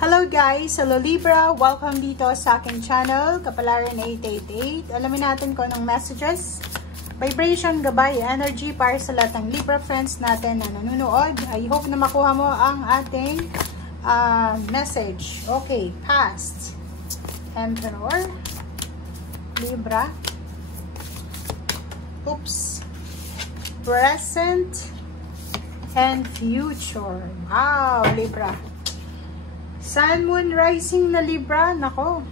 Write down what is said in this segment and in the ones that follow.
Hello guys! Hello Libra! Welcome dito sa aking channel, Kapalaran 888. Alamin natin kung anong messages, vibration, gabay, energy para sa lahat ng Libra friends natin na nanonood. I hope na makuha mo ang ating message. Okay, past, Emperor, Libra, oops, present, and future. Wow, Libra. Sun, Moon, Rising na Libra. Nako.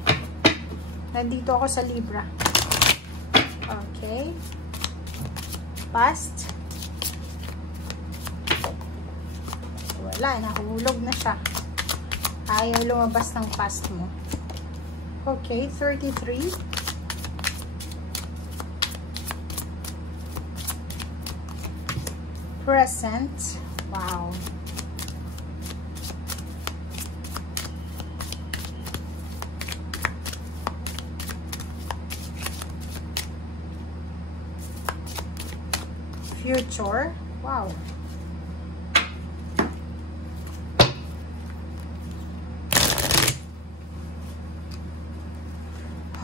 Nandito ako sa Libra. Okay. Past. Wala. Nahulog na siya. Ayaw lumabas ng past mo. Okay. 33. Present. Wow. Future. Wow.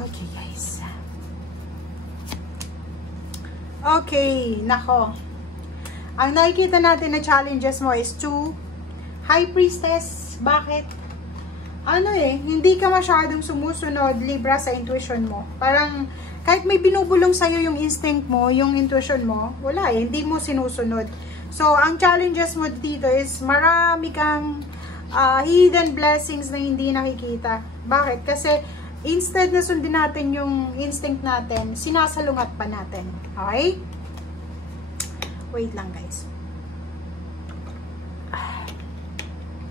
Okay, guys. Okay, nako. Ang nakikita natin na challenges mo is 2. High Priestess. Bakit? Hindi ka masyadong sumusunod, Libra, sa intuition mo. Parang kahit may binubulong sa'yo yung instinct mo, yung intuition mo, wala hindi mo sinusunod. So, ang challenges mo dito is marami kang hidden blessings na hindi nakikita. Bakit? Kasi instead na sundin natin yung instinct natin, sinasalungat pa natin. Okay? Wait lang, guys.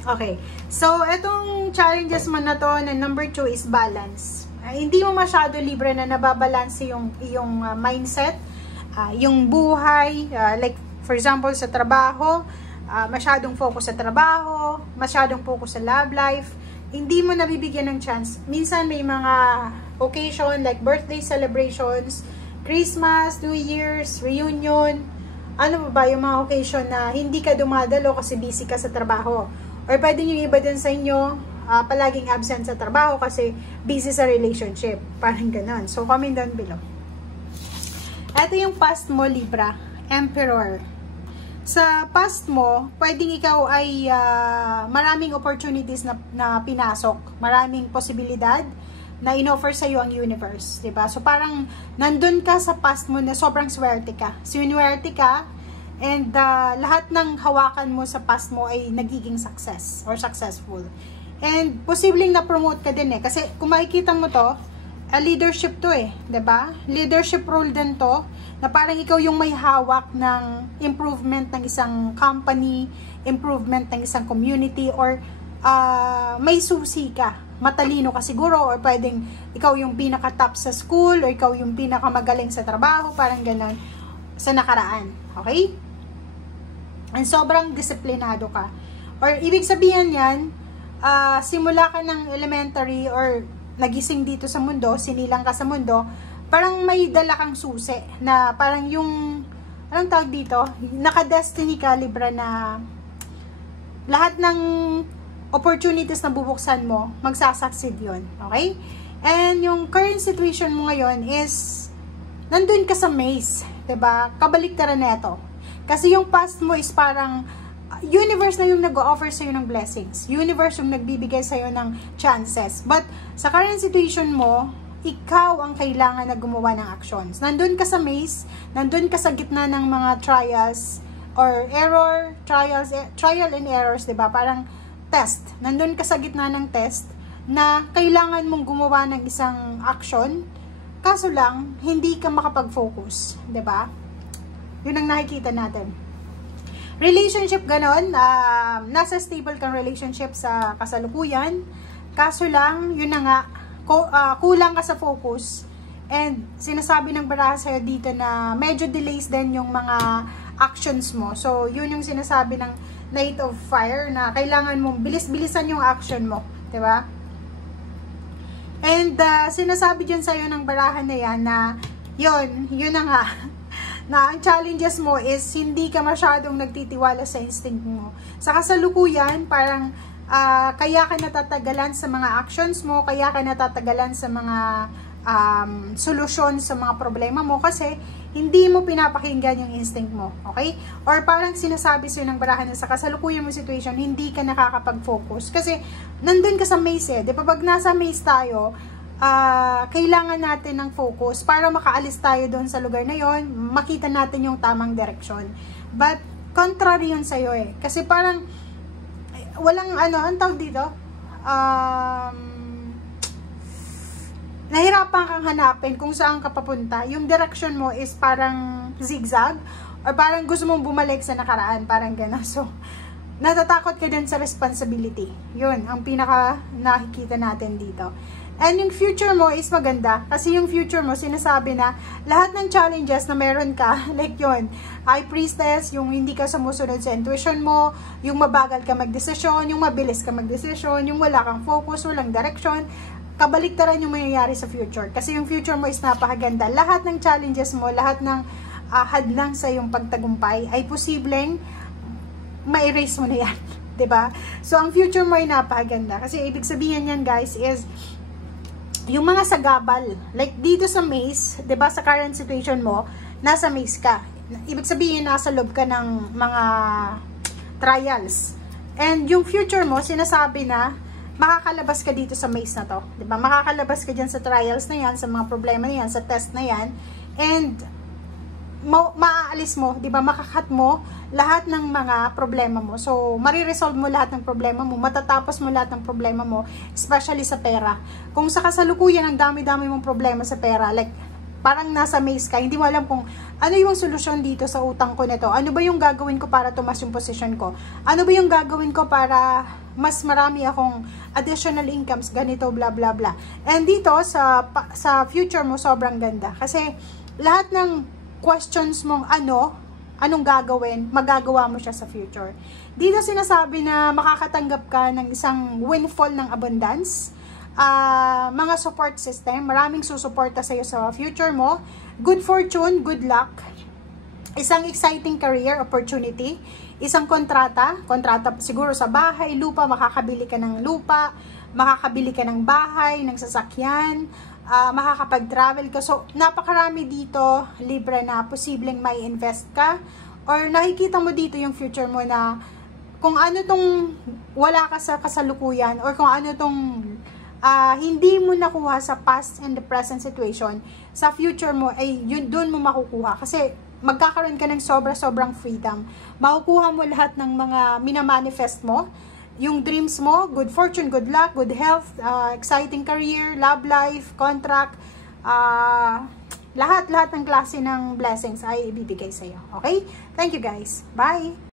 Okay. So, etong challenges mo na to, na number 2 is balance. Hindi mo masyado, Libra, na nababalanse yung mindset, yung buhay, like for example sa trabaho, masyadong focus sa trabaho, masyadong focus sa love life, hindi mo nabibigyan ng chance. Minsan may mga occasion like birthday celebrations, Christmas, New Year's, reunion, ano ba yung mga occasion na hindi ka dumadalo kasi busy ka sa trabaho. Or pwede yung iba din sa inyo, palaging absent sa trabaho kasi busy sa relationship. Parang ganon. So, comment down below. Ito yung past mo, Libra. Emperor. Sa past mo, pwedeng ikaw ay maraming opportunities na pinasok. Maraming posibilidad na inoffer sa'yo ang universe. Diba? So, parang nandun ka sa past mo na sobrang swerte ka. Swerte ka, and lahat ng hawakan mo sa past mo ay nagiging success or successful. And posibleng na-promote ka din kasi kung makikita mo to, leadership to diba? Leadership role din to, na parang ikaw yung may hawak ng improvement ng isang company, improvement ng isang community, or may susi ka. Matalino ka siguro, or pwedeng ikaw yung pinaka-top sa school, or ikaw yung pinaka-magaling sa trabaho, parang ganon, sa nakaraan. Okay? And sobrang disiplinado ka. Or ibig sabihin yan, simula ka ng elementary or nagising dito sa mundo, sinilang ka sa mundo, parang may dala kang susi na parang yung, anong tawag dito? Naka-destiny ka, Libra, na lahat ng opportunities na bubuksan mo, magsasucceed yun. Okay? And yung current situation mo ngayon is, nandun ka sa maze. Diba? Kabaliktaran neto. Kasi yung past mo is parang universe na yung nag-offer sa'yo ng blessings. Universe yung nagbibigay sa'yo ng chances. But, sa current situation mo, ikaw ang kailangan na gumawa ng actions. Nandun ka sa maze, nandun ka sa gitna ng mga trials or error, trial and errors, diba? Parang test. Nandun ka sa gitna ng test na kailangan mong gumawa ng isang action, kaso lang, hindi ka makapag-focus. Diba? Yun ang nakikita natin. Relationship ganon, nasa stable kang relationship sa kasalukuyan, kaso lang, yun na nga, kulang ka sa focus, and sinasabi ng baraha sa'yo dito na medyo delays din yung mga actions mo. So, yun yung sinasabi ng Knight of Fire, na kailangan mong bilis-bilisan yung action mo, diba? And, sinasabi dyan sa'yo ng barahan na yan na, yun na nga, na ang challenges mo is hindi ka masyadong nagtitiwala sa instinct mo. Sa kasalukuyan, parang Kaya ka natatagalan sa mga actions mo, kaya ka natatagalan sa mga solusyon sa mga problema mo kasi hindi mo pinapakinggan yung instinct mo, okay? Or parang sinasabi sa'yo ng barahan na sa kasalukuyan mo situation, hindi ka nakakapag-focus kasi nandun ka sa maze di ba? Pag nasa maze tayo, kailangan natin ng focus para makaalis tayo doon sa lugar na yon, makita natin yung tamang direction. But contrary yun sa'yo kasi parang walang ang tawag dito, nahirapan kang hanapin kung saan ka papunta. Yung direction mo is parang zigzag or parang gusto mong bumalik sa nakaraan, parang gano'n. So, natatakot ka din sa responsibility. Yun, ang pinaka nakikita natin dito. And yung future mo is maganda kasi yung future mo sinasabi na lahat ng challenges na meron ka, like yun, High Priestess, yung hindi ka sumusunod sa intuition mo, yung mabagal ka magdesisyon, yung mabilis ka magdesisyon, yung wala kang focus, walang direction, kabaliktaran yung mangyayari sa future. Kasi yung future mo is napakaganda. Lahat ng challenges mo, lahat ng hadlang sa yung pagtagumpay ay posibleng ma-erase mo na yan. 'Di ba? So, ang future mo ay napakaganda. Kasi ibig sabihin yan, guys, is yung mga sagabal, like dito sa maze, 'di ba, sa current situation mo, nasa maze ka. Ibig sabihin, nasa loob ka ng mga trials. And yung future mo, sinasabi na makakalabas ka dito sa maze na to. 'Di ba? Makakalabas ka diyan sa trials na 'yan, sa mga problema na 'yan, sa test na 'yan. And maaalis mo, 'di ba? Makakat mo lahat ng mga problema mo. So, mariresolve mo lahat ng problema mo, matatapos mo lahat ng problema mo, especially sa pera. Kung sa kasalukuyan ang dami-dami mong problema sa pera, like parang nasa maze ka, hindi mo alam kung ano yung solusyon dito sa utang ko nito. Ano ba yung gagawin ko para tumas yung position ko? Ano ba yung gagawin ko para mas marami akong additional incomes, ganito, bla bla bla. And dito, sa future mo, sobrang ganda. Kasi lahat ng questions mong anong gagawin, magagawa mo siya sa future. Dito sinasabi na makakatanggap ka ng isang windfall ng abundance, mga support system, maraming susuporta sa iyo sa future mo, good fortune, good luck, isang exciting career opportunity, isang kontrata siguro sa bahay, lupa, makakabili ka ng lupa, makakabili ka ng bahay, ng sasakyan, makakapag-travel ka. So, napakarami dito, libre na posibleng may invest ka or nakikita mo dito yung future mo na kung ano tong wala ka sa kasalukuyan or kung ano tong hindi mo nakuha sa past and the present situation, sa future mo ay yun doon mo makukuha kasi magkakaroon ka ng sobrang freedom. Makukuha mo lahat ng mga minamanifest mo, yung dreams mo, good fortune, good luck, good health, exciting career, love life, contract, lahat ng klase ng blessings ay ibibigay sa iyo. Okay? Thank you guys. Bye!